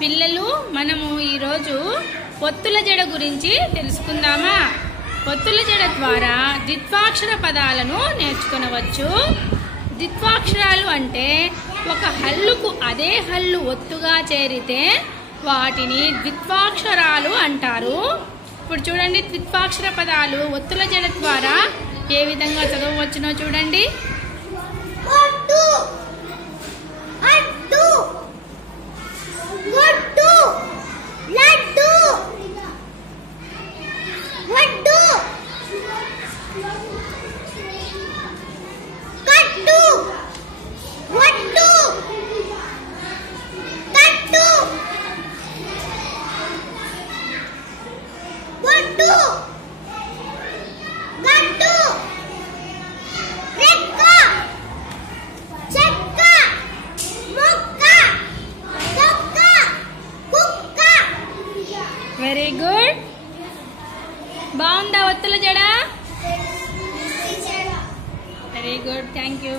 పిల్లలు మనము ఈరోజు ఒత్తుల జడ గురించి తెలుసుకుందామా? ఒత్తుల జడ ద్వారా ద్విత్వాక్షర పదాలను నేర్చుకొనవచ్చు. ద్విత్వాక్షరాలు అంటే ఒక హల్లుకు అదే హల్లు ఒత్తుగా చేరితే వాటిని ద్విత్వాక్షరాలు అంటారు. ఇప్పుడు చూడండి, ద్విత్వాక్షర పదాలు ఒత్తుల జడ ద్వారా ఏ విధంగా చదవవచ్చునో చూడండి. Very good. బాగుందా ఒత్తుల జడ? Very good, thank you.